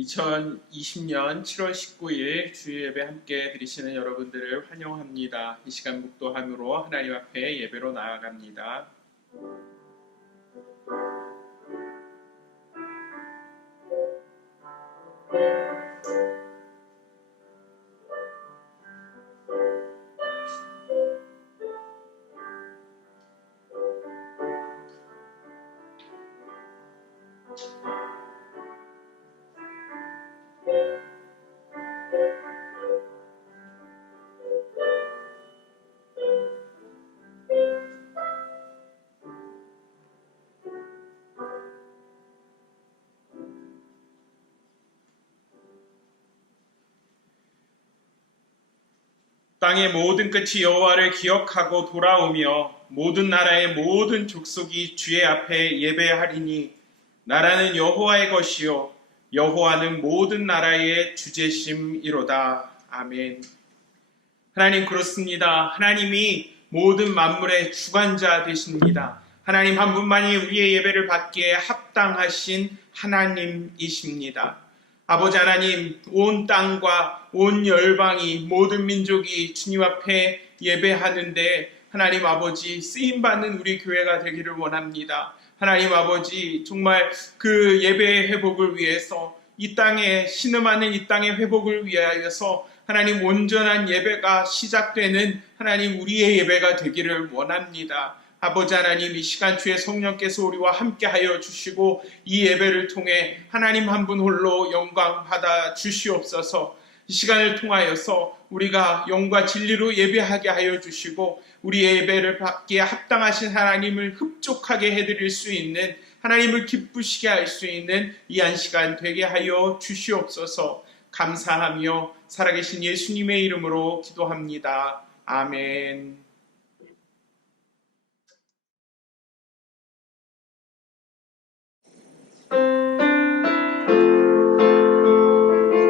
2020년 7월 19일 주일 예배 함께 드리시는 여러분들을 환영합니다. 이 시간 묵도함으로 하나님 앞에 예배로 나아갑니다. 땅의 모든 끝이 여호와를 기억하고 돌아오며 모든 나라의 모든 족속이 주의 앞에 예배하리니 나라는 여호와의 것이요 여호와는 모든 나라의 주제심이로다. 아멘. 하나님, 그렇습니다. 하나님이 모든 만물의 주관자 되십니다. 하나님 한 분만이 우리의 예배를 받기에 합당하신 하나님이십니다. 아버지 하나님, 온 땅과 온 열방이, 모든 민족이 주님 앞에 예배하는데 하나님 아버지 쓰임받는 우리 교회가 되기를 원합니다. 하나님 아버지, 정말 그 예배의 회복을 위해서, 이 땅에 신음하는 이 땅의 회복을 위하여서 하나님 온전한 예배가 시작되는 하나님 우리의 예배가 되기를 원합니다. 아버지 하나님, 이 시간 주의 성령께서 우리와 함께하여 주시고 이 예배를 통해 하나님 한 분 홀로 영광 받아 주시옵소서. 이 시간을 통하여서 우리가 영과 진리로 예배하게 하여 주시고 우리의 예배를 받기에 합당하신 하나님을 흡족하게 해드릴 수 있는, 하나님을 기쁘시게 할 수 있는 이 한 시간 되게 하여 주시옵소서. 감사하며 살아계신 예수님의 이름으로 기도합니다. 아멘.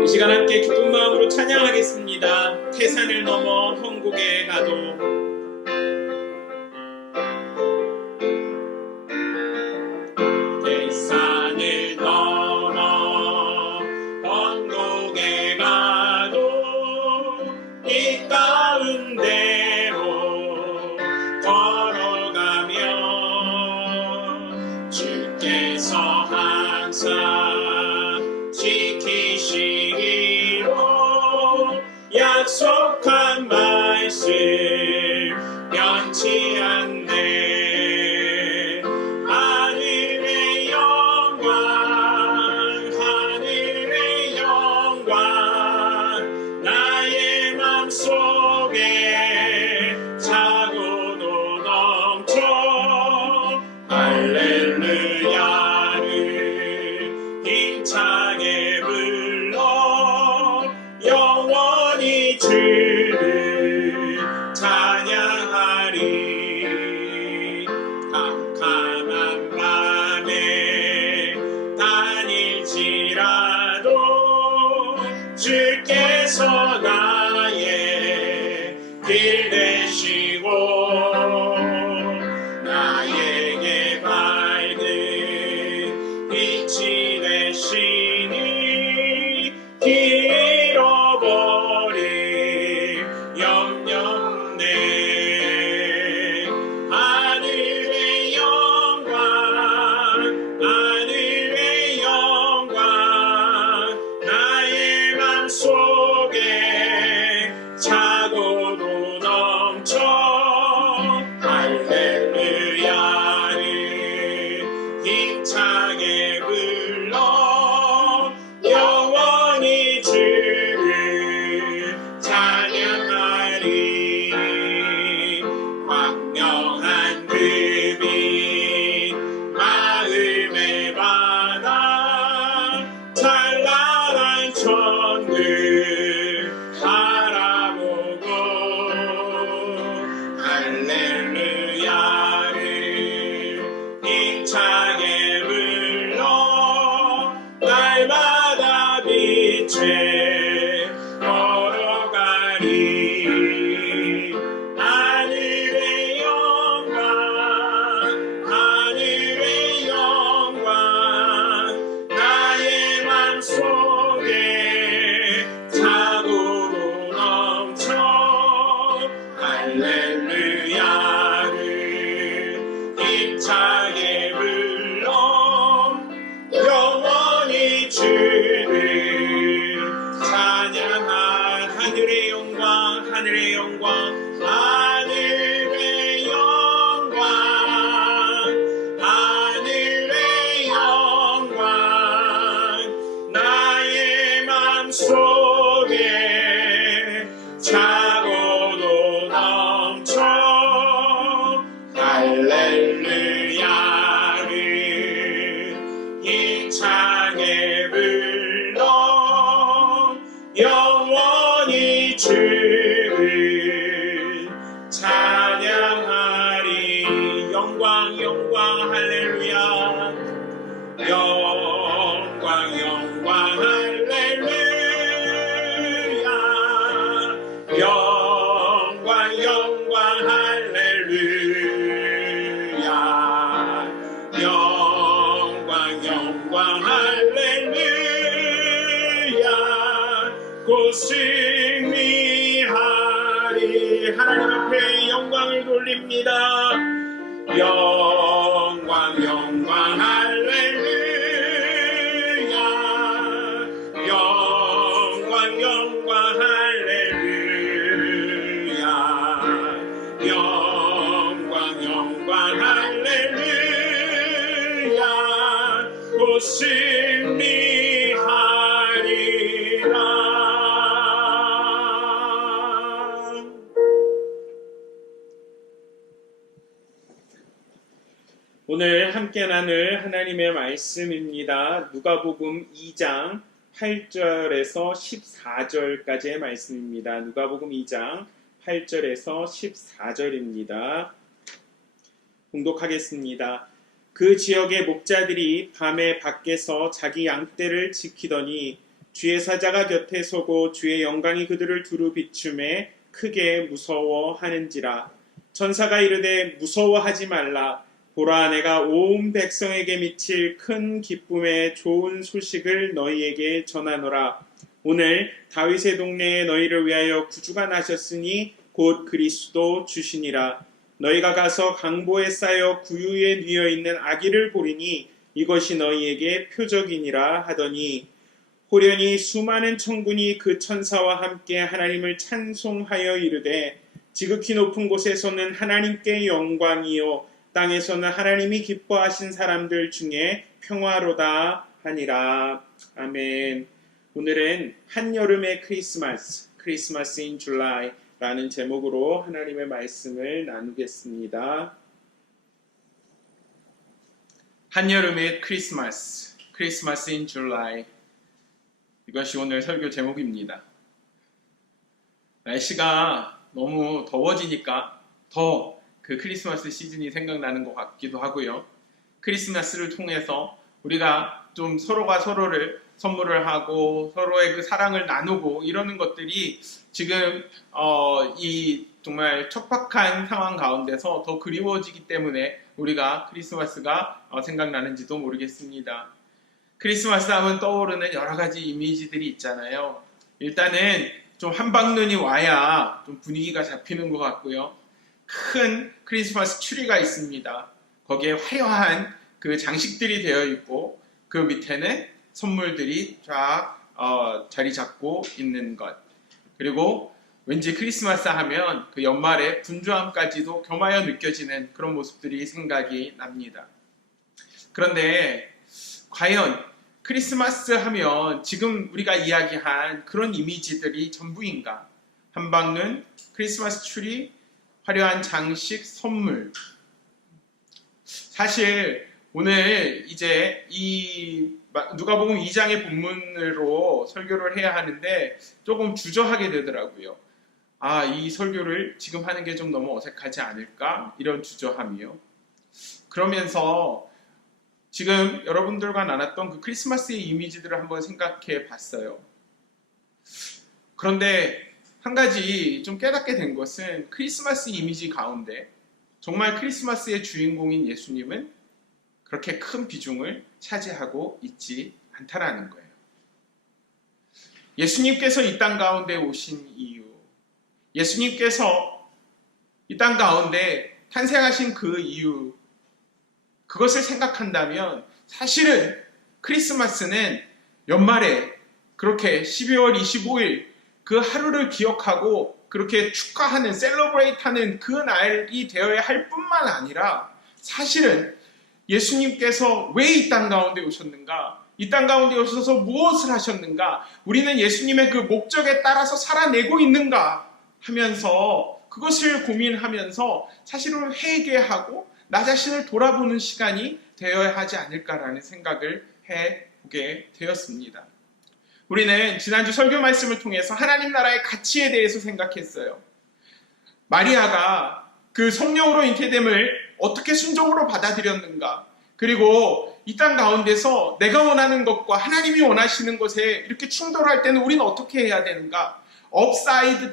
이 시간 함께 기쁜 마음으로 찬양하겠습니다. 태산을 넘어 천국에 가도. 태산을 넘어 천국에 가도 이 가운데로 걸어가며 주께서 항상 지키시기로 약속한 말씀 변치 않네. 하늘의 영광, 하늘의 영광 나의 맘속에 차고도 넘쳐 할렐루야를 힘차게 불러 영원히 주를 찬양하리. 캄캄한 밤에 다닐지라도 주께서 나의 길 되시고 나에게 밝은 빛이 되시니 길 잃어버릴 염려 없네. 하늘의 영광, 하늘의 영광 나의 맘속에 차고도 넘쳐 할렐루야를 힘차게 불러 영원히 주를 찬양할 하늘의 영광 하늘의 영광 하늘의 영광 하늘의 영광 나의 맘속에 차고도 넘쳐 할렐루야를 힘차게 불러 영원히 주를 찬양하리 영광 영광 할렐루야 영광 영광 할렐루야 영광 영광 할렐루야 영광 영광 할렐루야 곧 승리하리 하나님 앞에 영광을 돌립니다 영광 영광 할렐루야 영광 영광 할렐루야 영광 영광 할렐루야 곧 승리하리라. 오늘 함께 나눌 하나님의 말씀입니다. 누가복음 2장 8절에서 14절까지의 말씀입니다. 누가복음 2장 8절에서 14절입니다. 봉독하겠습니다. 그 지역의 목자들이 밤에 밖에서 자기 양떼를 지키더니 주의 사자가 곁에 서고 주의 영광이 그들을 두루 비추매 크게 무서워하는지라. 천사가 이르되 무서워하지 말라. 보라 내가 온 백성에게 미칠 큰 기쁨의 좋은 소식을 너희에게 전하노라. 오늘 다윗의 동네에 너희를 위하여 구주가 나셨으니 곧 그리스도 주시니라. 너희가 가서 강보에 쌓여 구유에 뉘어 있는 아기를 보리니 이것이 너희에게 표적이니라 하더니 호련히 수많은 천군이 그 천사와 함께 하나님을 찬송하여 이르되 지극히 높은 곳에서는 하나님께 영광이요 땅에서는 하나님이 기뻐하신 사람들 중에 평화로다 하니라. 아멘. 오늘은 한여름의 크리스마스, 크리스마스 인 줄라이 라는 제목으로 하나님의 말씀을 나누겠습니다. 한여름의 크리스마스, 크리스마스 인 줄라이. 이것이 오늘 설교 제목입니다. 날씨가 너무 더워지니까 더 그 크리스마스 시즌이 생각나는 것 같기도 하고요. 크리스마스를 통해서 우리가 좀 서로가 서로를 선물을 하고 서로의 그 사랑을 나누고 이러는 것들이 지금 이 정말 척박한 상황 가운데서 더 그리워지기 때문에 우리가 크리스마스가 생각나는지도 모르겠습니다. 크리스마스 하면 떠오르는 여러 가지 이미지들이 있잖아요. 일단은 좀 한방눈이 와야 좀 분위기가 잡히는 것 같고요. 큰 크리스마스 트리가 있습니다. 거기에 화려한 그 장식들이 되어 있고 그 밑에는 선물들이 쫙 자리 잡고 있는 것. 그리고 왠지 크리스마스 하면 그 연말의 분주함까지도 겸하여 느껴지는 그런 모습들이 생각이 납니다. 그런데 과연 크리스마스 하면 지금 우리가 이야기한 그런 이미지들이 전부인가? 한방눈, 크리스마스 트리, 화려한 장식, 선물. 사실 오늘 이제 이 누가복음 2장의 본문으로 설교를 해야 하는데 조금 주저하게 되더라고요. 이 설교를 지금 하는 게 좀 너무 어색하지 않을까? 이런 주저함이요. 그러면서 지금 여러분들과 나눴던 그 크리스마스의 이미지들을 한번 생각해 봤어요. 그런데 한 가지 좀 깨닫게 된 것은 크리스마스 이미지 가운데 정말 크리스마스의 주인공인 예수님은 그렇게 큰 비중을 차지하고 있지 않다라는 거예요. 예수님께서 이 땅 가운데 오신 이유, 예수님께서 이 땅 가운데 탄생하신 그 이유, 그것을 생각한다면 사실은 크리스마스는 연말에 그렇게 12월 25일 그 하루를 기억하고 그렇게 축하하는, 셀러브레이트하는 그 날이 되어야 할 뿐만 아니라 사실은 예수님께서 왜 이 땅 가운데 오셨는가? 이 땅 가운데 오셔서 무엇을 하셨는가? 우리는 예수님의 그 목적에 따라서 살아내고 있는가? 하면서 그것을 고민하면서 사실은 회개하고 나 자신을 돌아보는 시간이 되어야 하지 않을까라는 생각을 해보게 되었습니다. 우리는 지난주 설교 말씀을 통해서 하나님 나라의 가치에 대해서 생각했어요. 마리아가 그 성령으로 잉태됨을 어떻게 순종으로 받아들였는가? 그리고 이 땅 가운데서 내가 원하는 것과 하나님이 원하시는 것에 이렇게 충돌할 때는 우리는 어떻게 해야 되는가? upside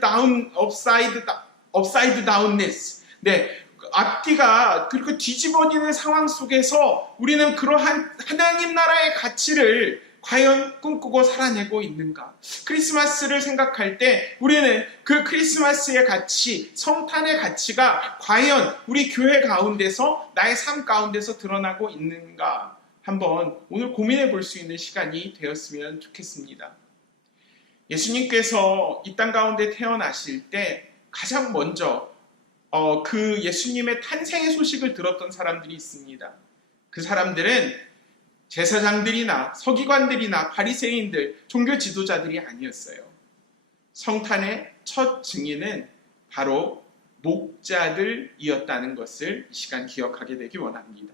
downness. 네, 앞뒤가 그렇게 뒤집어지는 상황 속에서 우리는 그러한 하나님 나라의 가치를 과연 꿈꾸고 살아내고 있는가? 크리스마스를 생각할 때 우리는 그 크리스마스의 가치, 성탄의 가치가 과연 우리 교회 가운데서 나의 삶 가운데서 드러나고 있는가? 한번 오늘 고민해 볼 수 있는 시간이 되었으면 좋겠습니다. 예수님께서 이 땅 가운데 태어나실 때 가장 먼저 그 예수님의 탄생의 소식을 들었던 사람들이 있습니다. 그 사람들은 제사장들이나 서기관들이나 바리새인들, 종교 지도자들이 아니었어요. 성탄의 첫 증인은 바로 목자들이었다는 것을 이 시간 기억하게 되기 원합니다.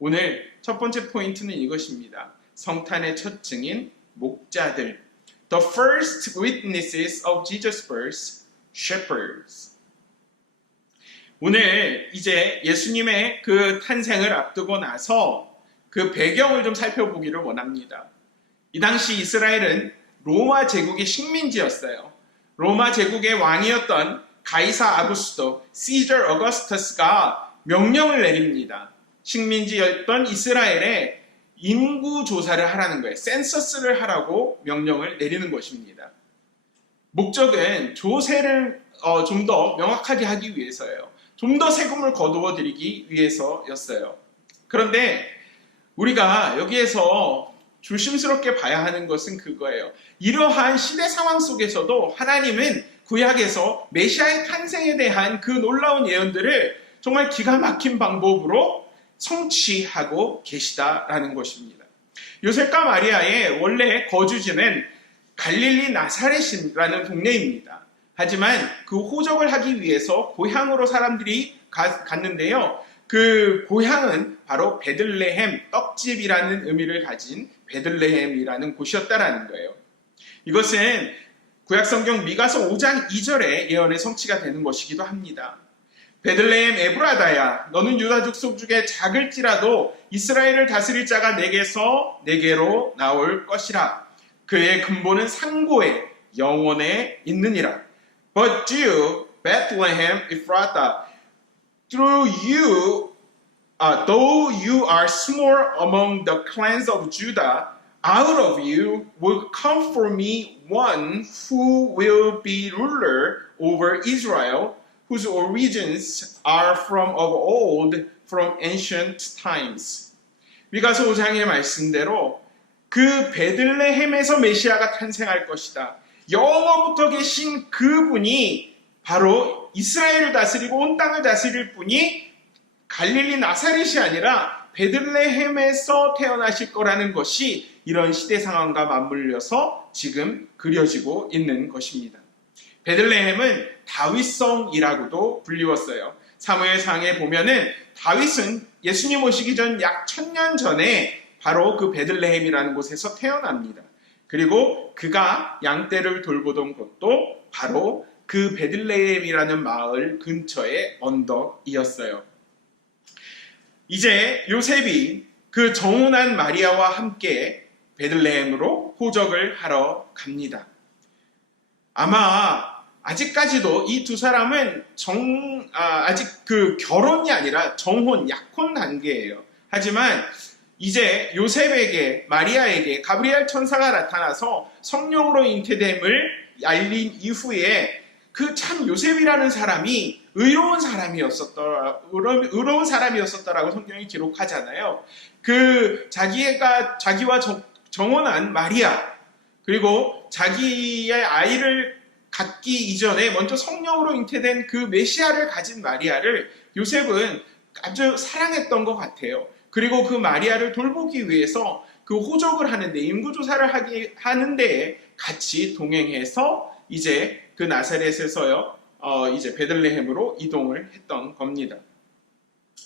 오늘 첫 번째 포인트는 이것입니다. 성탄의 첫 증인, 목자들. The first witnesses of Jesus' birth, shepherds. 오늘 이제 예수님의 그 탄생을 앞두고 나서 그 배경을 좀 살펴보기를 원합니다. 이 당시 이스라엘은 로마 제국의 식민지였어요. 로마 제국의 왕이었던 가이사 아구스토, 시저 어거스터스가 명령을 내립니다. 식민지였던 이스라엘에 인구 조사를 하라는 거예요. 센서스를 하라고 명령을 내리는 것입니다. 목적은 조세를 좀 더 명확하게 하기 위해서예요. 좀 더 세금을 거두어 드리기 위해서였어요. 그런데 우리가 여기에서 조심스럽게 봐야 하는 것은 그거예요. 이러한 시대 상황 속에서도 하나님은 구약에서 메시아의 탄생에 대한 그 놀라운 예언들을 정말 기가 막힌 방법으로 성취하고 계시다라는 것입니다. 요셉과 마리아의 원래 거주지는 갈릴리 나사렛이라는 동네입니다. 하지만 그 호적을 하기 위해서 고향으로 사람들이 갔는데요. 그 고향은 바로 베들레헴, 떡집이라는 의미를 가진 베들레헴이라는 곳이었다라는 거예요. 이것은 구약성경 미가서 5장 2절의 예언의 성취가 되는 것이기도 합니다. 베들레헴 에브라다야, 너는 유다 족속 중에 작을지라도 이스라엘을 다스릴 자가 내게로 나올 것이라. 그의 근본은 상고에 영원에 있느니라. But you, Bethlehem Ephrathah, though you are small among the clans of Judah, out of you will come for me one who will be ruler over Israel, whose origins are from of old, from ancient times. 미가서 5장의 말씀대로 그 베들레헴에서 메시아가 탄생할 것이다. 영원부터 계신 그분이 바로 이스라엘을 다스리고 온 땅을 다스릴 분이 갈릴리 나사렛이 아니라 베들레헴에서 태어나실 거라는 것이 이런 시대 상황과 맞물려서 지금 그려지고 있는 것입니다. 베들레헴은 다윗성이라고도 불리웠어요. 사무엘상에 보면은 다윗은 예수님 오시기 전 약 1000년 전에 바로 그 베들레헴이라는 곳에서 태어납니다. 그리고 그가 양떼를 돌보던 곳도 바로 그 베들레헴이라는 마을 근처의 언덕이었어요. 이제 요셉이 그 정혼한 마리아와 함께 베들레헴으로 호적을 하러 갑니다. 아마 아직까지도 이 두 사람은 아직 그 결혼이 아니라 정혼, 약혼 단계예요. 하지만 이제 요셉에게, 마리아에게 가브리엘 천사가 나타나서 성령으로 잉태됨을 알린 이후에 그 참 요셉이라는 사람이 의로운 사람이었었다라고 성경이 기록하잖아요. 그 자기와 정혼한 마리아, 그리고 자기의 아이를 갖기 이전에 먼저 성령으로 잉태된 그 메시아를 가진 마리아를 요셉은 아주 사랑했던 것 같아요. 그리고 그 마리아를 돌보기 위해서 그 호적을 하는데, 인구조사를 하는데 같이 동행해서 이제 그 나사렛에서요, 이제 베들레헴으로 이동을 했던 겁니다.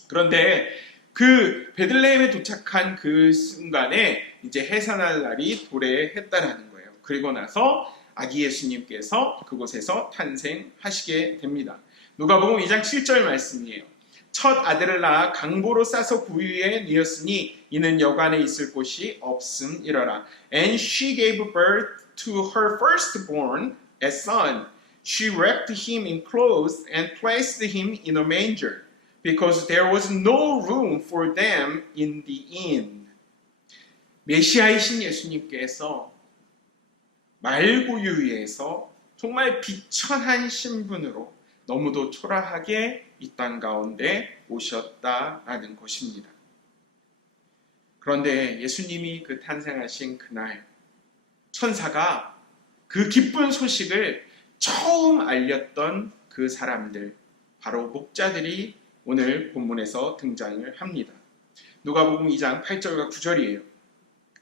그런데 그 베들레헴에 도착한 그 순간에 이제 해산할 날이 도래했다라는 거예요. 그리고 나서 아기 예수님께서 그곳에서 탄생하시게 됩니다. 누가복음 2장 7절 말씀이에요. 첫 아들을 낳아 강보로 싸서 구유에 뉘었으니 이는 여관에 있을 곳이 없음이러라. And she gave birth to her firstborn, a son. She wrapped him in clothes and placed him in a manger, because there was no room for them in the inn. 메시아이신 예수님께서 말구유에서 정말 비천한 신분으로 너무도 초라하게 이 땅 가운데 오셨다라는 것입니다. 그런데 예수님이 그 탄생하신 그날, 천사가 그 기쁜 소식을 처음 알렸던 그 사람들, 바로 목자들이 오늘 본문에서 등장을 합니다. 누가복음 2장 8절과 9절이에요.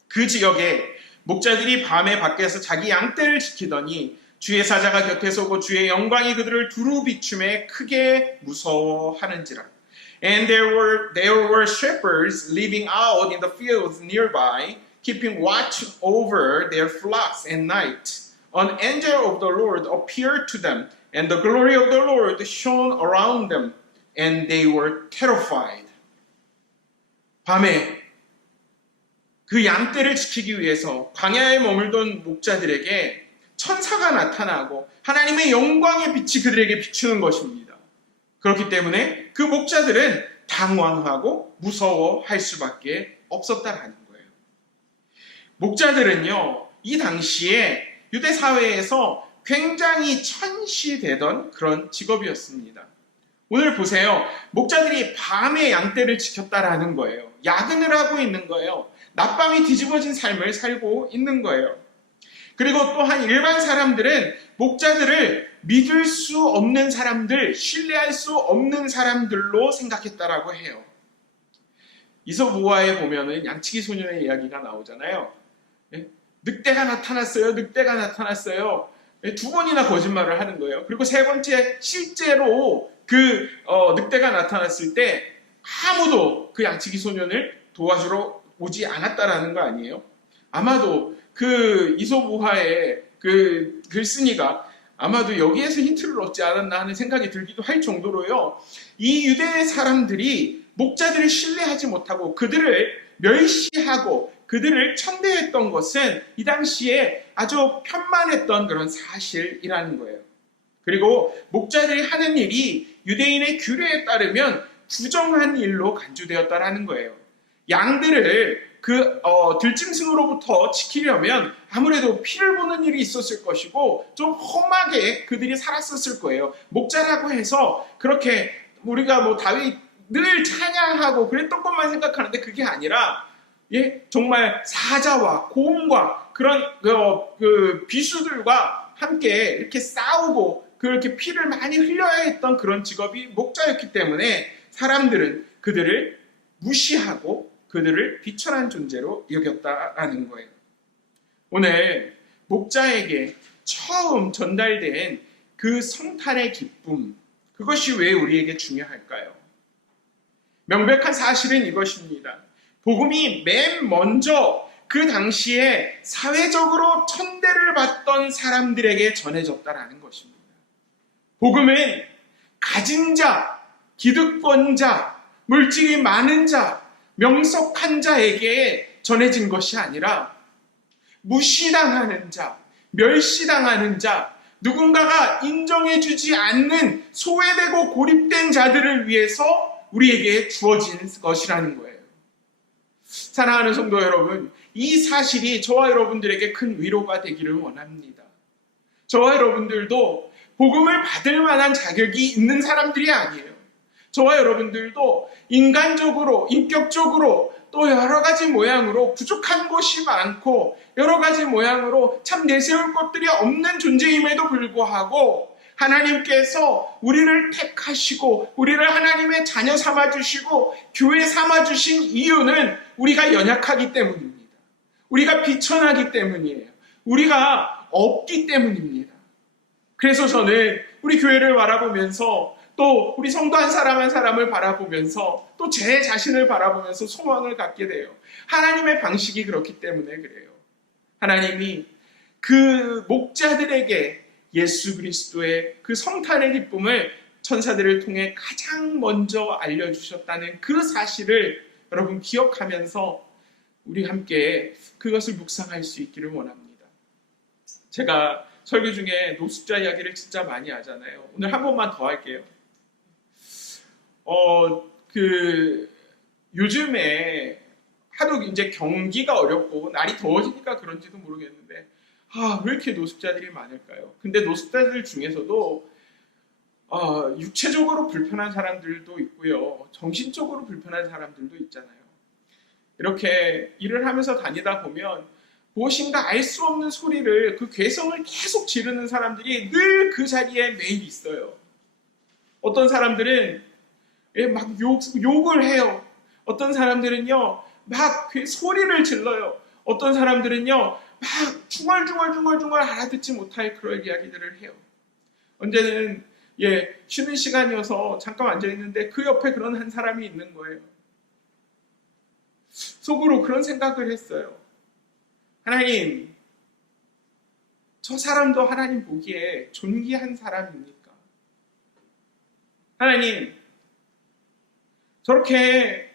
그 지역에 목자들이 밤에 밖에서 자기 양떼를 지키더니 주의 사자가 곁에서 오고 주의 영광이 그들을 두루 비춤에 크게 무서워하는지라. And there were shepherds living out in the fields nearby, keeping watch over their flocks at night. An angel of the Lord appeared to them, and the glory of the Lord shone around them, and they were terrified. 밤에 그 양떼를 지키기 위해서 광야에 머물던 목자들에게 천사가 나타나고 하나님의 영광의 빛이 그들에게 비추는 것입니다. 그렇기 때문에 그 목자들은 당황하고 무서워할 수밖에 없었다라는 거예요. 목자들은요, 이 당시에 유대 사회에서 굉장히 천시되던 그런 직업이었습니다. 오늘 보세요. 목자들이 밤에 양떼를 지켰다라는 거예요. 야근을 하고 있는 거예요. 낮밤이 뒤집어진 삶을 살고 있는 거예요. 그리고 또한 일반 사람들은 목자들을 믿을 수 없는 사람들, 신뢰할 수 없는 사람들로 생각했다라고 해요. 이솝우화에 보면은 양치기 소년의 이야기가 나오잖아요. 늑대가 나타났어요. 늑대가 나타났어요. 두 번이나 거짓말을 하는 거예요. 그리고 세 번째, 실제로 그 늑대가 나타났을 때 아무도 그 양치기 소년을 도와주러 오지 않았다라는 거 아니에요? 아마도 그 이솝우화의 그 글쓴이가 아마도 여기에서 힌트를 얻지 않았나 하는 생각이 들기도 할 정도로요. 이 유대 사람들이 목자들을 신뢰하지 못하고 그들을 멸시하고 그들을 천대했던 것은 이 당시에 아주 편만했던 그런 사실이라는 거예요. 그리고 목자들이 하는 일이 유대인의 규례에 따르면 부정한 일로 간주되었다라는 거예요. 양들을 들짐승으로부터 지키려면 아무래도 피를 보는 일이 있었을 것이고 좀 험하게 그들이 살았었을 거예요. 목자라고 해서 그렇게 우리가 뭐 다윗 늘 찬양하고 그랬던 것만 생각하는데 그게 아니라 정말 사자와 곰과 그런 그 비수들과 함께 이렇게 싸우고 그렇게 피를 많이 흘려야 했던 그런 직업이 목자였기 때문에 사람들은 그들을 무시하고 그들을 비천한 존재로 여겼다라는 거예요. 오늘 목자에게 처음 전달된 그 성탄의 기쁨, 그것이 왜 우리에게 중요할까요? 명백한 사실은 이것입니다. 복음이 맨 먼저 그 당시에 사회적으로 천대를 받던 사람들에게 전해졌다라는 것입니다. 복음은 가진 자, 기득권자, 물질이 많은 자, 명석한 자에게 전해진 것이 아니라 무시당하는 자, 멸시당하는 자, 누군가가 인정해주지 않는 소외되고 고립된 자들을 위해서 우리에게 주어진 것이라는 거예요. 사랑하는 성도 여러분, 이 사실이 저와 여러분들에게 큰 위로가 되기를 원합니다. 저와 여러분들도 복음을 받을 만한 자격이 있는 사람들이 아니에요. 저와 여러분들도 인간적으로, 인격적으로 또 여러 가지 모양으로 부족한 것이 많고 여러 가지 모양으로 참 내세울 것들이 없는 존재임에도 불구하고 하나님께서 우리를 택하시고 우리를 하나님의 자녀 삼아주시고 교회 삼아주신 이유는 우리가 연약하기 때문입니다. 우리가 비천하기 때문이에요. 우리가 없기 때문입니다. 그래서 저는 우리 교회를 바라보면서 또 우리 성도 한 사람 한 사람을 바라보면서 또 제 자신을 바라보면서 소망을 갖게 돼요. 하나님의 방식이 그렇기 때문에 그래요. 하나님이 그 목자들에게 예수 그리스도의 그 성탄의 기쁨을 천사들을 통해 가장 먼저 알려주셨다는 그 사실을 여러분 기억하면서 우리 함께 그것을 묵상할 수 있기를 원합니다. 제가 설교 중에 노숙자 이야기를 진짜 많이 하잖아요. 오늘 한 번만 더 할게요. 요즘에 하도 이제 경기가 어렵고 날이 더워지니까 그런지도 모르겠는데 왜 이렇게 노숙자들이 많을까요? 근데 노숙자들 중에서도 육체적으로 불편한 사람들도 있고요. 정신적으로 불편한 사람들도 있잖아요. 이렇게 일을 하면서 다니다 보면 무엇인가 알 수 없는 소리를 그 괴성을 계속 지르는 사람들이 늘 그 자리에 매일 있어요. 어떤 사람들은 막 욕을 해요. 어떤 사람들은요 막 소리를 질러요. 어떤 사람들은요 막 중얼중얼 알아듣지 못할 그런 이야기들을 해요. 언제는 쉬는 시간이어서 잠깐 앉아있는데 그 옆에 그런 한 사람이 있는 거예요. 속으로 그런 생각을 했어요. 하나님, 저 사람도 하나님 보기에 존귀한 사람입니까? 하나님, 저렇게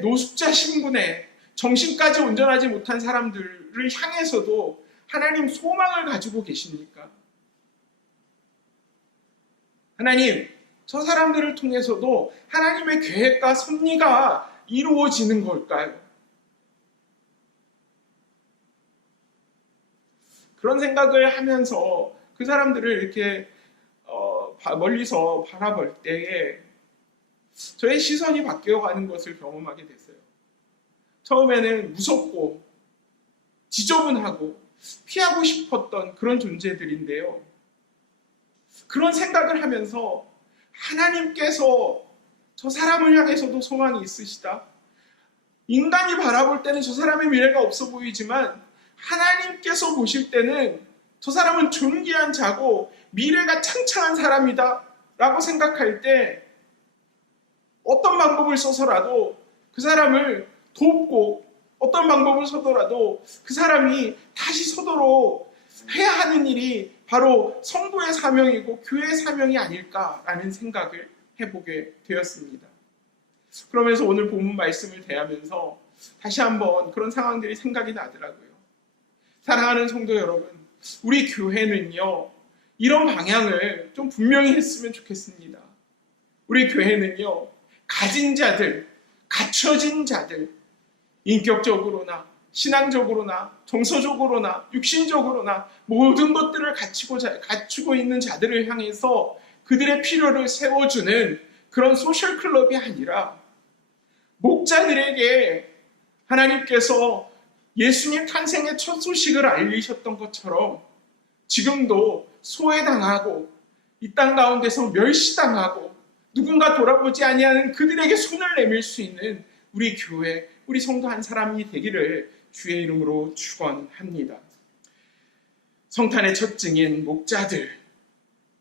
노숙자 신분에 정신까지 온전하지 못한 사람들을 향해서도 하나님 소망을 가지고 계십니까? 하나님, 저 사람들을 통해서도 하나님의 계획과 섭리가 이루어지는 걸까요? 그런 생각을 하면서 그 사람들을 이렇게 멀리서 바라볼 때에 저의 시선이 바뀌어가는 것을 경험하게 됐어요. 처음에는 무섭고 지저분하고 피하고 싶었던 그런 존재들인데요. 그런 생각을 하면서 하나님께서 저 사람을 향해서도 소망이 있으시다. 인간이 바라볼 때는 저 사람의 미래가 없어 보이지만 하나님께서 보실 때는 저 사람은 존귀한 자고 미래가 창창한 사람이다 라고 생각할 때 어떤 방법을 써서라도 그 사람을 돕고 어떤 방법을 써더라도 그 사람이 다시 서도록 해야 하는 일이 바로 성도의 사명이고 교회의 사명이 아닐까라는 생각을 해보게 되었습니다. 그러면서 오늘 본문 말씀을 대하면서 다시 한번 그런 상황들이 생각이 나더라고요. 사랑하는 성도 여러분, 우리 교회는요 이런 방향을 좀 분명히 했으면 좋겠습니다. 우리 교회는요 가진 자들, 갖춰진 자들, 인격적으로나 신앙적으로나 정서적으로나 육신적으로나 모든 것들을 갖추고 있는 자들을 향해서 그들의 필요를 세워주는 그런 소셜 클럽이 아니라 목자들에게 하나님께서 예수님 탄생의 첫 소식을 알리셨던 것처럼 지금도 소외당하고 이 땅 가운데서 멸시당하고 누군가 돌아보지 아니하는 그들에게 손을 내밀 수 있는 우리 교회, 우리 성도 한 사람이 되기를 주의 이름으로 축원합니다. 성탄의 첫 증인 목자들,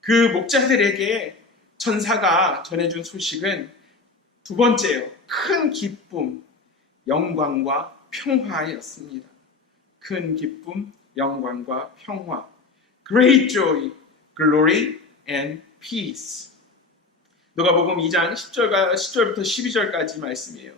그 목자들에게 천사가 전해준 소식은 두 번째요. 큰 기쁨, 영광과 평화였습니다. 큰 기쁨, 영광과 평화. Great joy, glory and peace. 누가복음 2장 10절부터 12절까지 말씀이에요.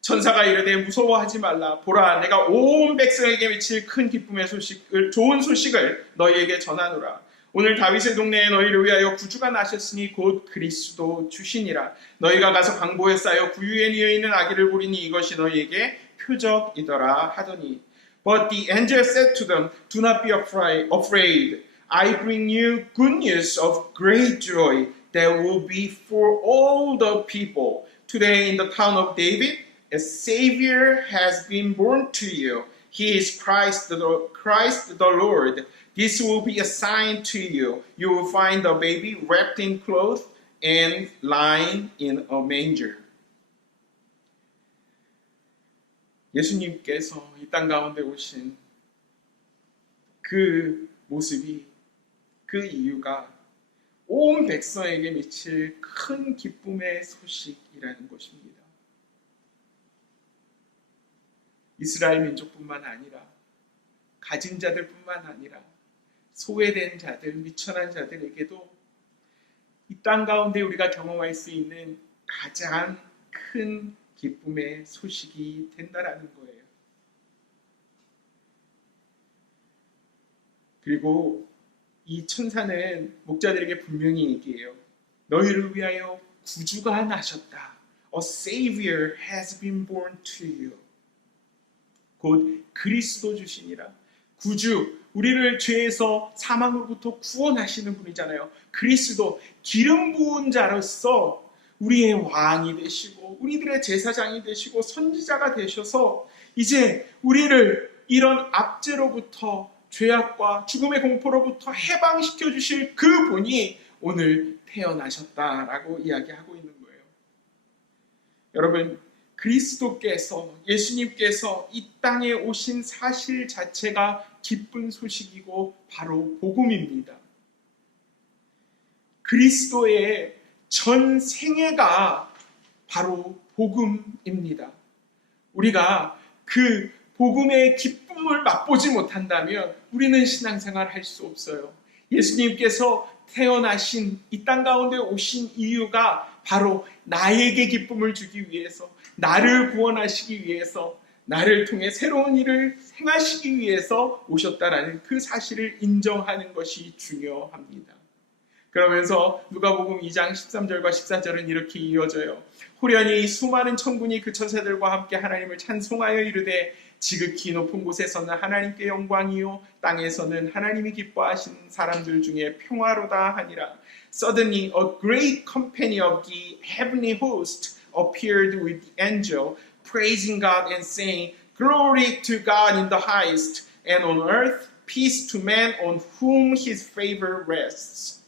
천사가 이르되 무서워하지 말라. 보라, 내가 온 백성에게 미칠 큰 기쁨의 소식을, 좋은 소식을 너희에게 전하노라. 오늘 다윗의 동네에 너희를 위하여 구주가 나셨으니 곧 그리스도 주시니라. 너희가 가서 광고에 쌓여 구유에 뉘어 있는 아기를 보리니 이것이 너희에게 표적이더라 하더니. But the angel said to them, Do not be afraid. I bring you good news of great joy that will be for all the people. Today in the town of David, a Savior has been born to you. He is Christ the Lord. This will be a sign to you. You will find the baby wrapped in cloth and lying in a manger. 예수님께서 이 땅 가운데 오신 그 모습이, 그 이유가 온 백성에게 미칠 큰 기쁨의 소식이라는 것입니다. 이스라엘 민족뿐만 아니라 가진 자들뿐만 아니라 소외된 자들, 미천한 자들에게도 이 땅 가운데 우리가 경험할 수 있는 가장 큰 기쁨의 소식이 된다라는 거예요. 그리고 이 천사는 목자들에게 분명히 얘기해요. 너희를 위하여 구주가 나셨다. A Savior has been born to you. 곧 그리스도 주시니라. 구주, 우리를 죄에서 사망으로부터 구원하시는 분이잖아요. 그리스도, 기름 부은 자로서 우리의 왕이 되시고 우리들의 제사장이 되시고 선지자가 되셔서 이제 우리를 이런 압제로부터, 죄악과 죽음의 공포로부터 해방시켜 주실 그분이 오늘 태어나셨다라고 이야기하고 있는 거예요. 여러분, 그리스도께서, 예수님께서 이 땅에 오신 사실 자체가 기쁜 소식이고 바로 복음입니다. 그리스도의 전 생애가 바로 복음입니다. 우리가 그 복음의 기쁨을 맛보지 못한다면 우리는 신앙생활을 할 수 없어요. 예수님께서 태어나신, 이 땅 가운데 오신 이유가 바로 나에게 기쁨을 주기 위해서, 나를 구원하시기 위해서, 나를 통해 새로운 일을 행하시기 위해서 오셨다라는 그 사실을 인정하는 것이 중요합니다. 그러면서 누가복음 2장 13절과 14절은 이렇게 이어져요. 호련히 수많은 천군이 그 천사들과 함께 하나님을 찬송하여 이르되 지극히 높은 곳에서는 하나님께 영광이요 땅에서는 하나님이 기뻐하신 사람들 중에 평화로다 하니라. Suddenly a great company of the heavenly host appeared with the angel, praising God and saying, Glory to God in the highest, and on earth peace to men on whom his favor rests.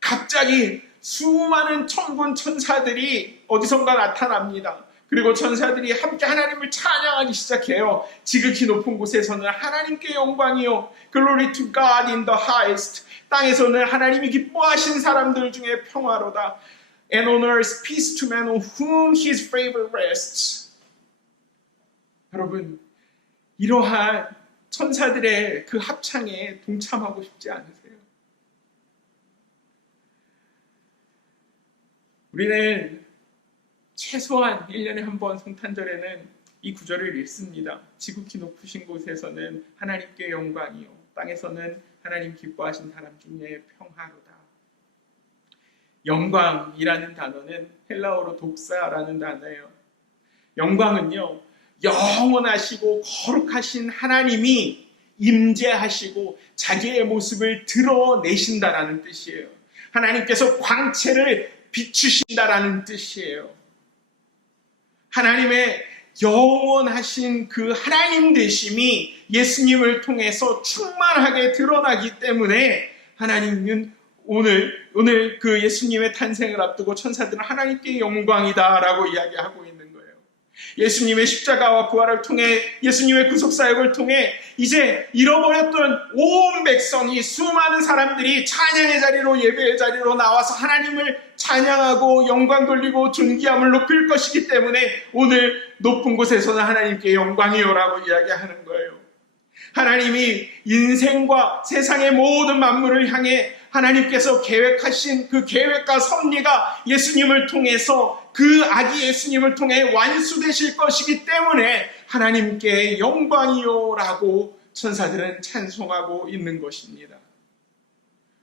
갑자기 수많은 천군 천사들이 어디선가 나타납니다. 그리고 천사들이 함께 하나님을 찬양하기 시작해요. 지극히 높은 곳에서는 하나님께 영광이요. Glory to God in the highest. 땅에서는 하나님이 기뻐하신 사람들 중에 평화로다. And on earth peace to men on whom his favor rests. 여러분, 이러한 천사들의 그 합창에 동참하고 싶지 않으세요? 우리는 최소한 1년에 한 번 성탄절에는 이 구절을 읽습니다. 지극히 높으신 곳에서는 하나님께 영광이요 땅에서는 하나님 기뻐하신 사람 중에 평화로다. 영광이라는 단어는 헬라어로 독사라는 단어예요. 영광은요, 영원하시고 거룩하신 하나님이 임재하시고 자기의 모습을 드러내신다라는 뜻이에요. 하나님께서 광채를 비추신다라는 뜻이에요. 하나님의 영원하신 그 하나님 되심이 예수님을 통해서 충만하게 드러나기 때문에 하나님은 오늘 그 예수님의 탄생을 앞두고 천사들은 하나님께 영광이다라고 이야기하고 있는 거예요. 예수님의 십자가와 부활을 통해, 예수님의 구속사역을 통해 이제 잃어버렸던 온 백성이, 수많은 사람들이 찬양의 자리로, 예배의 자리로 나와서 하나님을 찬양하고 영광 돌리고 존귀함을 높일 것이기 때문에 오늘 높은 곳에서는 하나님께 영광이요라고 이야기하는 거예요. 하나님이 인생과 세상의 모든 만물을 향해 하나님께서 계획하신 그 계획과 섭리가 예수님을 통해서, 그 아기 예수님을 통해 완수되실 것이기 때문에 하나님께 영광이요라고 천사들은 찬송하고 있는 것입니다.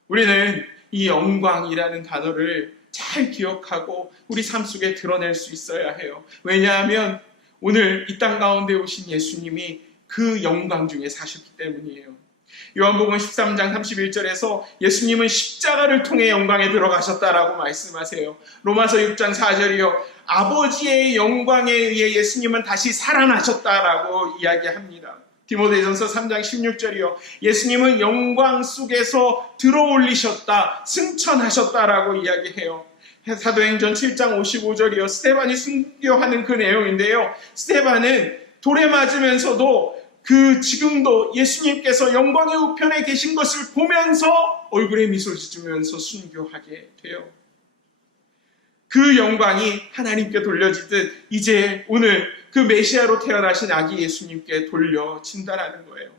우리는 이 영광이라는 단어를 잘 기억하고 우리 삶 속에 드러낼 수 있어야 해요. 왜냐하면 오늘 이 땅 가운데 오신 예수님이 그 영광 중에 사셨기 때문이에요. 요한복음 13장 31절에서 예수님은 십자가를 통해 영광에 들어가셨다라고 말씀하세요. 로마서 6장 4절이요. 아버지의 영광에 의해 예수님은 다시 살아나셨다라고 이야기합니다. 디모데전서 3장 16절이요. 예수님은 영광 속에서 들어올리셨다, 승천하셨다라고 이야기해요. 사도행전 7장 55절이요. 스데반이 순교하는 그 내용인데요. 스데반은 돌에 맞으면서도 지금도 예수님께서 영광의 우편에 계신 것을 보면서 얼굴에 미소를 지으면서 순교하게 돼요. 그 영광이 하나님께 돌려지듯 이제 오늘 그 메시아로 태어나신 아기 예수님께 돌려진다라는 거예요.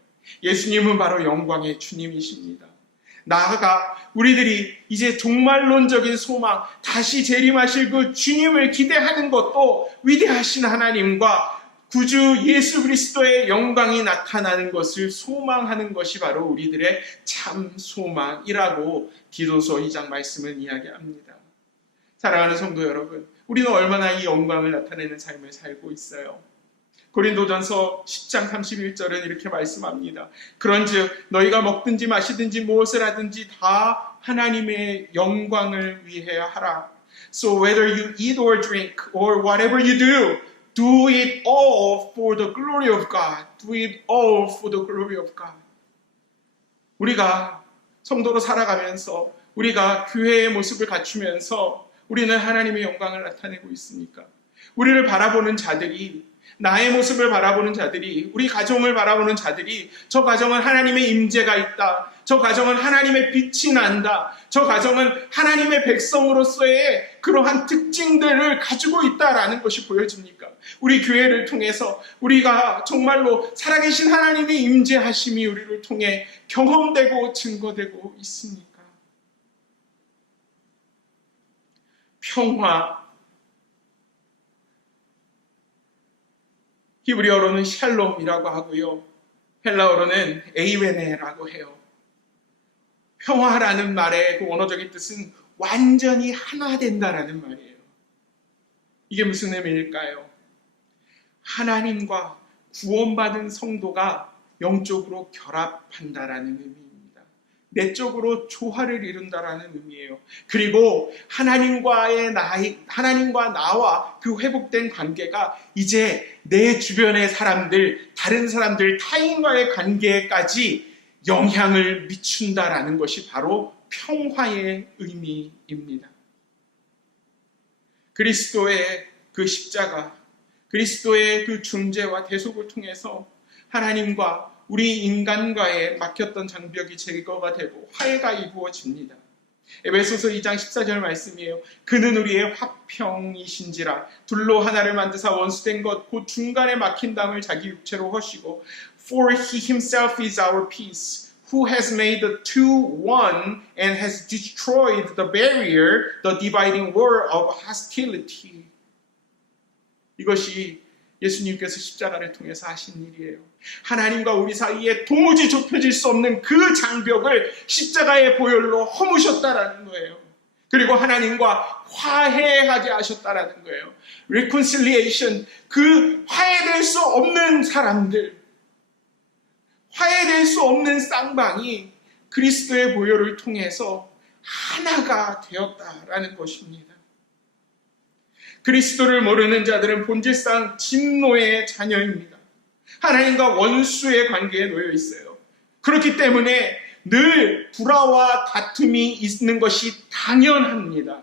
예수님은 바로 영광의 주님이십니다. 나아가 우리들이 이제 종말론적인 소망, 다시 재림하실 그 주님을 기대하는 것도 위대하신 하나님과 구주 예수 그리스도의 영광이 나타나는 것을 소망하는 것이 바로 우리들의 참 소망이라고 디도서 2장 말씀은 이야기합니다. 사랑하는 성도 여러분, 우리는 얼마나 이 영광을 나타내는 삶을 살고 있어요. 고린도전서 10장 31절은 이렇게 말씀합니다. 그런즉 너희가 먹든지 마시든지 무엇을 하든지 다 하나님의 영광을 위해 하라. So whether you eat or drink or whatever you do it all for the glory of God. Do it all for the glory of God. 우리가 성도로 살아가면서 우리가 교회의 모습을 갖추면서 우리는 하나님의 영광을 나타내고 있습니까? 우리를 바라보는 자들이, 나의 모습을 바라보는 자들이, 우리 가정을 바라보는 자들이 저 가정은 하나님의 임재가 있다. 저 가정은 하나님의 빛이 난다. 저 가정은 하나님의 백성으로서의 그러한 특징들을 가지고 있다라는 것이 보여집니까? 우리 교회를 통해서 우리가 정말로 살아계신 하나님의 임재하심이 우리를 통해 경험되고 증거되고 있습니까? 평화, 히브리어로는 샬롬이라고 하고요. 헬라어로는 에이웨네라고 해요. 평화라는 말의 그 원어적인 뜻은 완전히 하나 된다라는 말이에요. 이게 무슨 의미일까요? 하나님과 구원받은 성도가 영적으로 결합한다라는 의미입니다. 내적으로 조화를 이룬다라는 의미예요. 그리고 하나님과 나와 그 회복된 관계가 이제 내 주변의 사람들, 다른 사람들, 타인과의 관계까지 영향을 미친다라는 것이 바로 평화의 의미입니다. 그리스도의 그 십자가, 그리스도의 그 중재와 대속을 통해서 하나님과 우리 인간과의 막혔던 장벽이 제거가 되고 화해가 이루어집니다. 에베소서 2장 14절 말씀이에요. 그는 우리의 화평이신지라 둘로 하나를 만드사 원수된 것 곧 중간에 막힌 담을 자기 육체로 허시고 For he himself is our peace who has made the two one and has destroyed the barrier, the dividing wall of hostility. 이것이 예수님께서 십자가를 통해서 하신 일이에요. 하나님과 우리 사이에 도무지 좁혀질 수 없는 그 장벽을 십자가의 보혈로 허무셨다라는 거예요. 그리고 하나님과 화해하게 하셨다라는 거예요. reconciliation, 그 화해될 수 없는 사람들, 화해될 수 없는 쌍방이 그리스도의 보혈을 통해서 하나가 되었다라는 것입니다. 그리스도를 모르는 자들은 본질상 진노의 자녀입니다. 하나님과 원수의 관계에 놓여 있어요. 그렇기 때문에 늘 불화와 다툼이 있는 것이 당연합니다.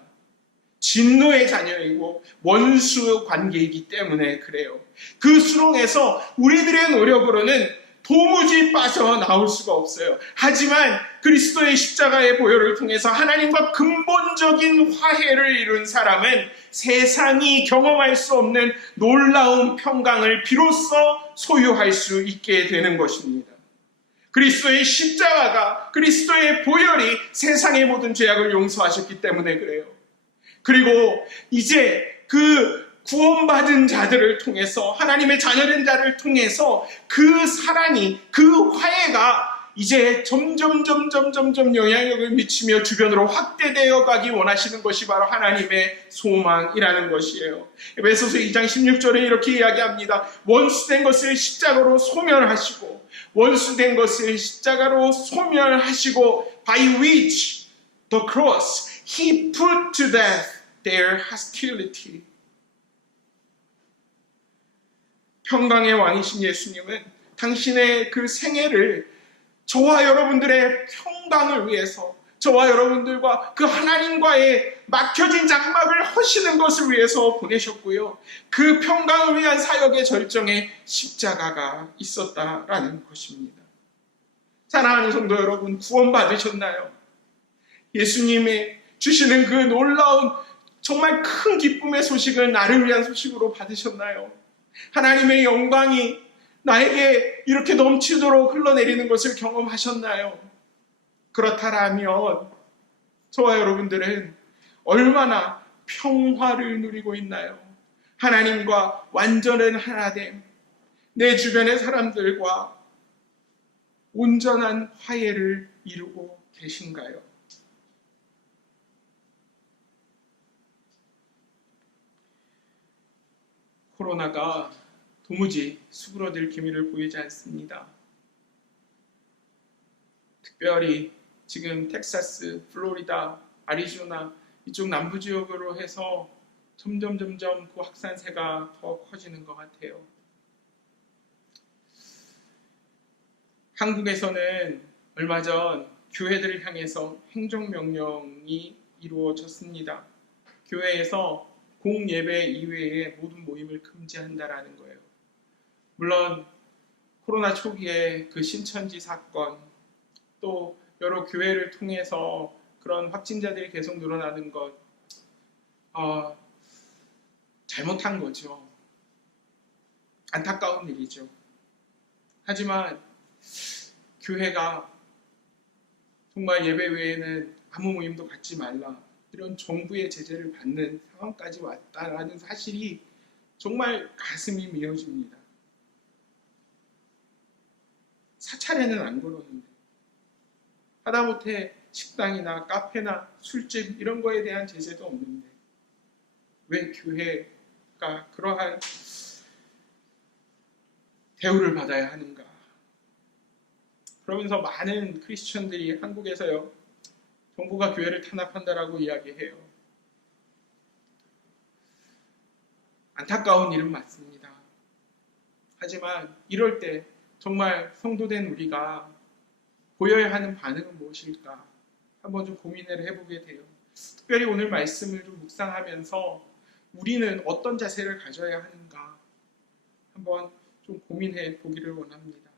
진노의 자녀이고 원수 관계이기 때문에 그래요. 그 수렁에서 우리들의 노력으로는 도무지 빠져나올 수가 없어요. 하지만 그리스도의 십자가의 보혈을 통해서 하나님과 근본적인 화해를 이룬 사람은 세상이 경험할 수 없는 놀라운 평강을 비로소 소유할 수 있게 되는 것입니다. 그리스도의 십자가가, 그리스도의 보혈이 세상의 모든 죄악을 용서하셨기 때문에 그래요. 그리고 이제 그 구원받은 자들을 통해서, 하나님의 자녀된 자를 통해서 그 사랑이, 그 화해가 이제 점점 영향력을 미치며 주변으로 확대되어 가기 원하시는 것이 바로 하나님의 소망이라는 것이에요. 에베소서 2장 16절에 이렇게 이야기합니다. 원수된 것을 십자가로 소멸하시고 원수된 것을 십자가로 소멸하시고 by which the cross he put to death their hostility. 평강의 왕이신 예수님은 당신의 그 생애를 저와 여러분들의 평강을 위해서, 저와 여러분들과 그 하나님과의 막혀진 장막을 허시는 것을 위해서 보내셨고요. 그 평강을 위한 사역의 절정에 십자가가 있었다라는 것입니다. 사랑하는 성도 여러분, 구원받으셨나요? 예수님의 주시는 그 놀라운 정말 큰 기쁨의 소식을 나를 위한 소식으로 받으셨나요? 하나님의 영광이 나에게 이렇게 넘치도록 흘러내리는 것을 경험하셨나요? 그렇다면 저와 여러분들은 얼마나 평화를 누리고 있나요? 하나님과 완전한 하나됨, 내 주변의 사람들과 온전한 화해를 이루고 계신가요? 코로나가 도무지 수그러들 기미를 보이지 않습니다. 특별히 지금 텍사스, 플로리다, 아리조나 이쪽 남부 지역으로 해서 점점 그 확산세가 더 커지는 것 같아요. 한국에서는 얼마 전 교회들을 향해서 행정명령이 이루어졌습니다. 교회에서 공예배 이외의 모든 모임을 금지한다라는 거예요. 물론 코로나 초기에 그 신천지 사건, 또 여러 교회를 통해서 그런 확진자들이 계속 늘어나는 것, 잘못한 거죠. 안타까운 일이죠. 하지만 교회가 정말 예배 외에는 아무 모임도 갖지 말라, 이런 정부의 제재를 받는 상황까지 왔다라는 사실이 정말 가슴이 미어집니다. 사찰에는 안 그러는데, 하다못해 식당이나 카페나 술집 이런 거에 대한 제재도 없는데 왜 교회가 그러한 대우를 받아야 하는가? 그러면서 많은 크리스천들이 한국에서요, 정부가 교회를 탄압한다라고 이야기해요. 안타까운 일은 맞습니다. 하지만 이럴 때 정말 성도된 우리가 보여야 하는 반응은 무엇일까? 한번 좀 고민을 해보게 돼요. 특별히 오늘 말씀을 좀 묵상하면서 우리는 어떤 자세를 가져야 하는가? 한번 좀 고민해 보기를 원합니다.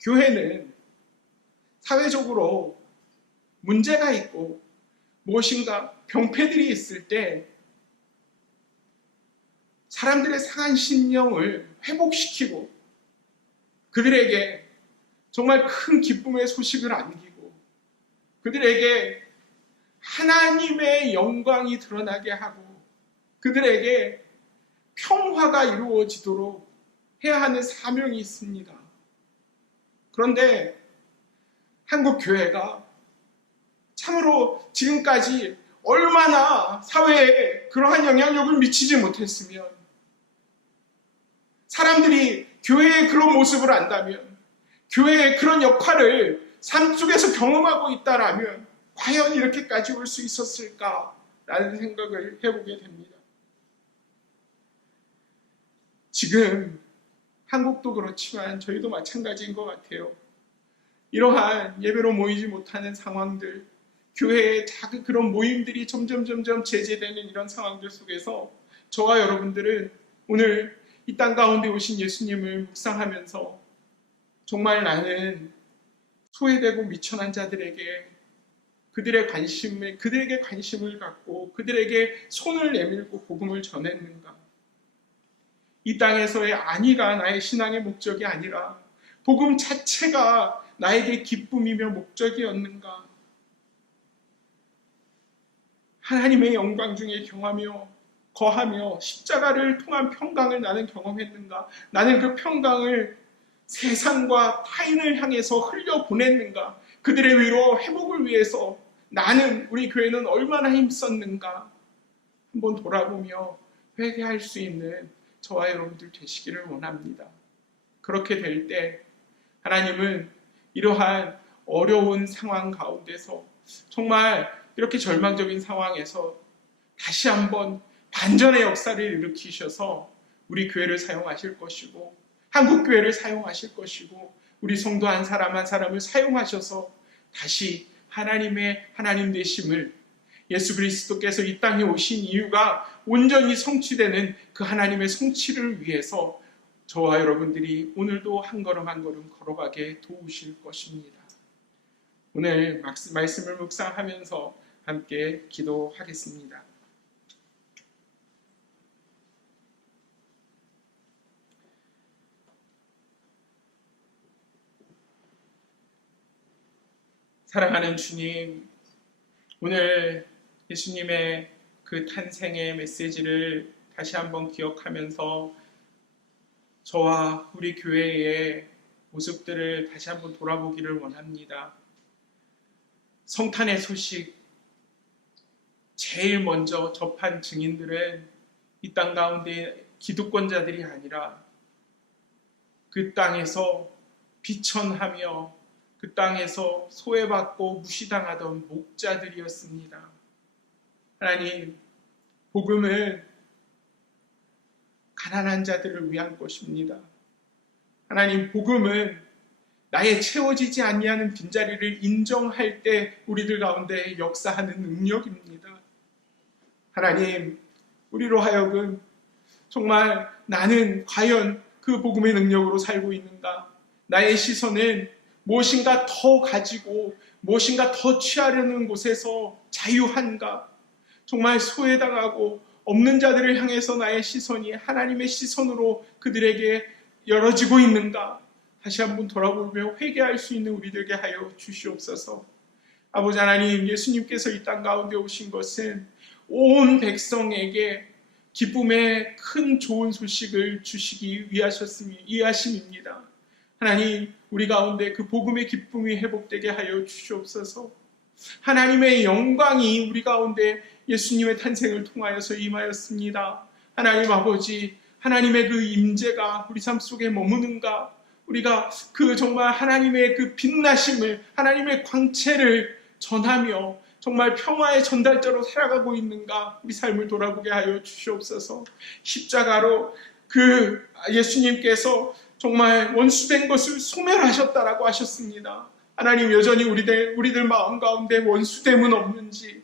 교회는 사회적으로 문제가 있고 무엇인가 병폐들이 있을 때 사람들의 상한 신령을 회복시키고 그들에게 정말 큰 기쁨의 소식을 안기고 그들에게 하나님의 영광이 드러나게 하고 그들에게 평화가 이루어지도록 해야 하는 사명이 있습니다. 그런데 한국 교회가 참으로 지금까지 얼마나 사회에 그러한 영향력을 미치지 못했으면, 사람들이 교회의 그런 모습을 안다면, 교회의 그런 역할을 삶 속에서 경험하고 있다라면 과연 이렇게까지 올 수 있었을까라는 생각을 해보게 됩니다. 지금 한국도 그렇지만 저희도 마찬가지인 것 같아요. 이러한 예배로 모이지 못하는 상황들, 교회의 작은 그런 모임들이 점점 제재되는 이런 상황들 속에서 저와 여러분들은 오늘 이 땅 가운데 오신 예수님을 묵상하면서 정말 나는 소외되고 미천한 자들에게 그들에게 관심을 갖고 그들에게 손을 내밀고 복음을 전했는가? 이 땅에서의 안위가 나의 신앙의 목적이 아니라 복음 자체가 나에게 기쁨이며 목적이었는가? 하나님의 영광 중에 거하며 십자가를 통한 평강을 나는 경험했는가? 나는 그 평강을 세상과 타인을 향해서 흘려보냈는가? 그들의 위로 회복을 위해서 나는, 우리 교회는 얼마나 힘썼는가? 한번 돌아보며 회개할 수 있는 저와 여러분들 되시기를 원합니다. 그렇게 될 때 하나님은 이러한 어려운 상황 가운데서, 정말 이렇게 절망적인 상황에서 다시 한번 반전의 역사를 일으키셔서 우리 교회를 사용하실 것이고, 한국교회를 사용하실 것이고, 우리 성도 한 사람 한 사람을 사용하셔서 다시 하나님의 하나님 되심을, 예수 그리스도께서 이 땅에 오신 이유가 온전히 성취되는 그 하나님의 성취를 위해서 저와 여러분들이 오늘도 한 걸음 한 걸음 걸어가게 도우실 것입니다. 오늘 말씀을 묵상하면서 함께 기도하겠습니다. 사랑하는 주님, 오늘 예수님의 그 탄생의 메시지를 다시 한번 기억하면서 저와 우리 교회의 모습들을 다시 한번 돌아보기를 원합니다. 성탄의 소식, 제일 먼저 접한 증인들은 이 땅 가운데 기득권자들이 아니라 그 땅에서 비천하며 그 땅에서 소외받고 무시당하던 목자들이었습니다. 하나님, 복음은 가난한 자들을 위한 것입니다. 하나님, 복음은 나의 채워지지 아니하는 빈자리를 인정할 때 우리들 가운데 역사하는 능력입니다. 하나님, 우리로 하여금 정말 나는 과연 그 복음의 능력으로 살고 있는가? 나의 시선은 무엇인가 더 가지고 무엇인가 더 취하려는 곳에서 자유한가? 정말 소외당하고 없는 자들을 향해서 나의 시선이 하나님의 시선으로 그들에게 열어지고 있는가? 다시 한번 돌아보며 회개할 수 있는 우리들에게 하여 주시옵소서. 아버지 하나님, 예수님께서 이 땅 가운데 오신 것은 온 백성에게 기쁨의 큰 좋은 소식을 주시기 위하심입니다. 하나님, 우리 가운데 그 복음의 기쁨이 회복되게 하여 주시옵소서. 하나님의 영광이 우리 가운데 예수님의 탄생을 통하여서 임하였습니다. 하나님 아버지, 하나님의 그 임재가 우리 삶 속에 머무는가? 우리가 그 정말 하나님의 그 빛나심을, 하나님의 광채를 전하며 정말 평화의 전달자로 살아가고 있는가? 우리 삶을 돌아보게 하여 주시옵소서. 십자가로 그 예수님께서 정말 원수된 것을 소멸하셨다라고 하셨습니다. 하나님, 여전히 우리들 마음 가운데 원수됨은 없는지,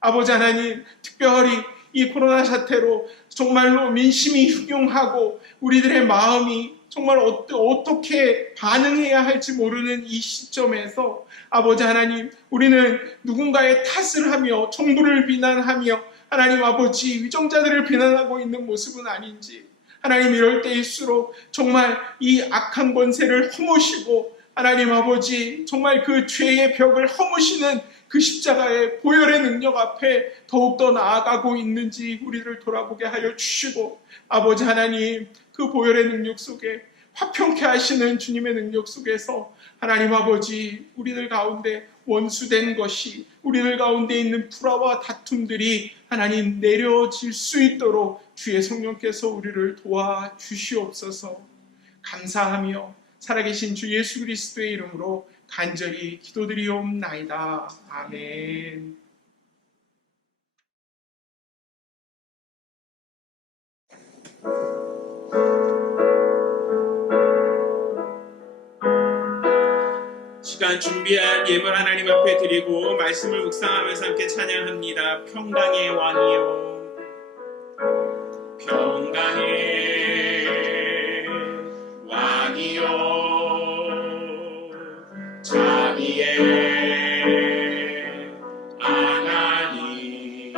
아버지 하나님, 특별히 이 코로나 사태로 정말로 민심이 흉흉하고 우리들의 마음이 정말 어떻게 반응해야 할지 모르는 이 시점에서 아버지 하나님, 우리는 누군가의 탓을 하며 정부를 비난하며 하나님 아버지 위정자들을 비난하고 있는 모습은 아닌지, 하나님 이럴 때일수록 정말 이 악한 권세를 허무시고 하나님 아버지 정말 그 죄의 벽을 허무시는 그 십자가의 보혈의 능력 앞에 더욱더 나아가고 있는지 우리를 돌아보게 하여 주시고, 아버지 하나님 그 보혈의 능력 속에 화평케 하시는 주님의 능력 속에서 하나님 아버지 우리들 가운데 원수된 것이, 우리들 가운데 있는 불화와 다툼들이 하나님 내려질 수 있도록 주의 성령께서 우리를 도와주시옵소서. 감사하며 살아계신 주 예수 그리스도의 이름으로 간절히 기도드리옵나이다. 아멘. 시간 준비한 예물 하나님 앞에 드리고 말씀을 묵상하면서 함께 찬양합니다. 평강의 왕이요, 평강의 왕이요, 자비의 하나님,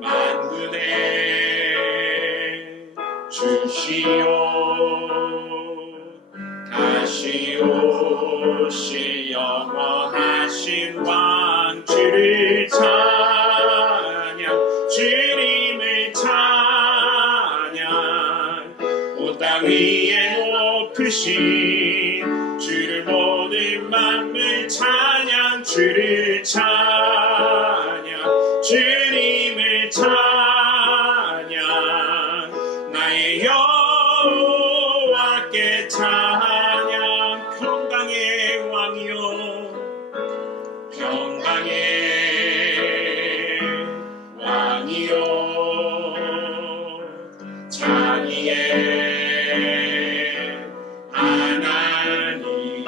만군의 주시오, 다시 오실 영원하신 왕, 주를 찬양, 주님을 찬양, 온 땅 위에 높은 높으신 주를 모든 만물 찬양 주를 찬양 주님을 찬양 나의 여호와께 찬양 평강의 왕이요 평강의 왕이요 자기의 하나님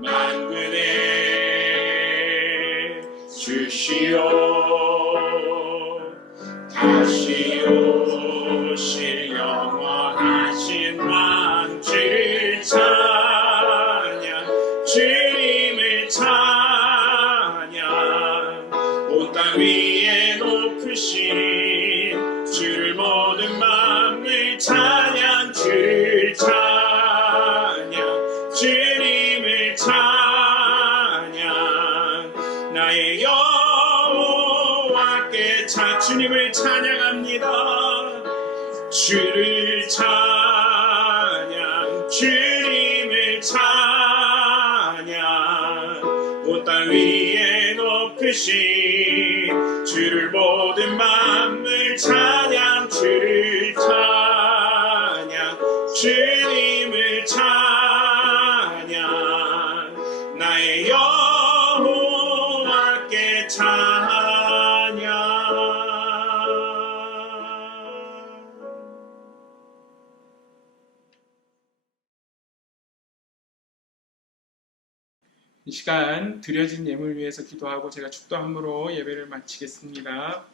만군의 주시오 다시 오실 영원하신 왕 주를 찬양 주님을 찬양 온 땅 위에 높으신 주를 모든 만물 찬양 주를 찬양 주님을 찬양 나의 여호와께 주님을 찬양합니다 주를 찬양 주님을 찬양 온 땅 위에 높으신 주를 모든 만물 찬양 주를 찬양 주님을 찬양 나의 여호와께 찬양 이 시간 드려진 예물 위해서 기도하고 제가 축도함으로 예배를 마치겠습니다.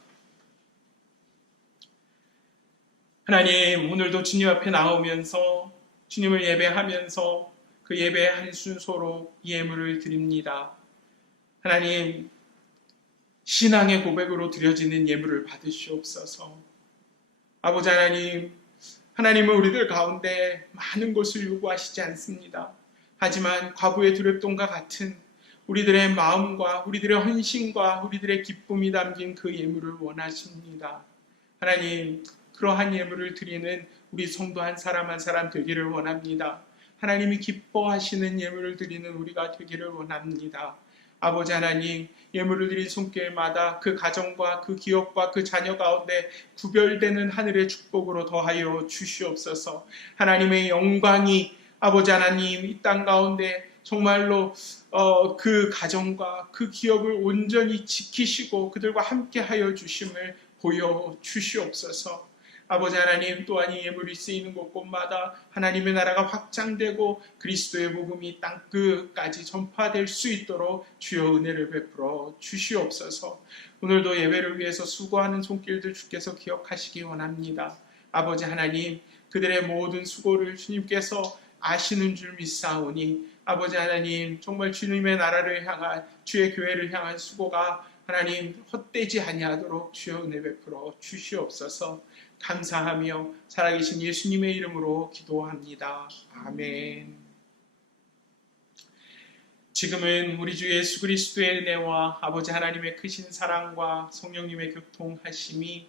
하나님, 오늘도 주님 앞에 나오면서 주님을 예배하면서 그 예배의 순서로 예물을 드립니다. 하나님, 신앙의 고백으로 드려지는 예물을 받으시옵소서. 아버지 하나님, 하나님은 우리들 가운데 많은 것을 요구하시지 않습니다. 하지만 과부의 두렵돈과 같은 우리들의 마음과 우리들의 헌신과 우리들의 기쁨이 담긴 그 예물을 원하십니다. 하나님, 그러한 예물을 드리는 우리 성도 한 사람 되기를 원합니다. 하나님이 기뻐하시는 예물을 드리는 우리가 되기를 원합니다. 아버지 하나님, 예물을 드린 손길마다 그 가정과 그 기업과 그 자녀 가운데 구별되는 하늘의 축복으로 더하여 주시옵소서. 하나님의 영광이 아버지 하나님 이 땅 가운데 정말로 그 가정과 그 기업을 온전히 지키시고 그들과 함께하여 주심을 보여 주시옵소서. 아버지 하나님, 또한 이 예물이 쓰이는 곳곳마다 하나님의 나라가 확장되고 그리스도의 복음이 땅끝까지 전파될 수 있도록 주여 은혜를 베풀어 주시옵소서. 오늘도 예배를 위해서 수고하는 손길들 주께서 기억하시기 원합니다. 아버지 하나님, 그들의 모든 수고를 주님께서 아시는 줄 믿사오니 아버지 하나님, 정말 주님의 나라를 향한 주의 교회를 향한 수고가 하나님 헛되지 아니하도록 주여 은혜 베풀어 주시옵소서. 감사하며 살아계신 예수님의 이름으로 기도합니다. 아멘. 지금은 우리 주 예수 그리스도의 은혜와 아버지 하나님의 크신 사랑과 성령님의 교통하심이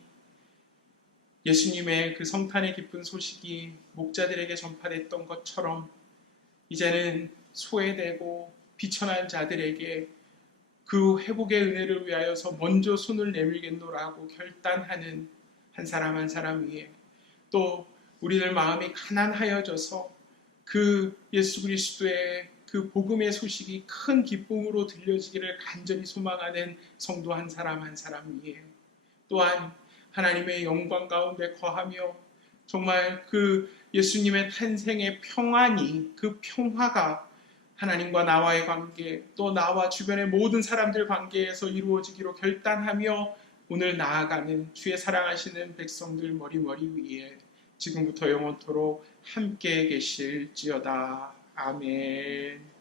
예수님의 그 성탄의 기쁜 소식이 목자들에게 전파됐던 것처럼 이제는 소외되고 비천한 자들에게 그 회복의 은혜를 위하여서 먼저 손을 내밀겠노라고 결단하는 한 사람 위에, 또 우리들 마음이 가난하여져서 그 예수 그리스도의 그 복음의 소식이 큰 기쁨으로 들려지기를 간절히 소망하는 성도 한 사람 위에, 또한 하나님의 영광 가운데 거하며 정말 그 예수님의 탄생의 평안이, 그 평화가 하나님과 나와의 관계, 또 나와 주변의 모든 사람들 관계에서 이루어지기로 결단하며 오늘 나아가는 주의 사랑하시는 백성들 머리 위에 지금부터 영원토록 함께 계실지어다. 아멘.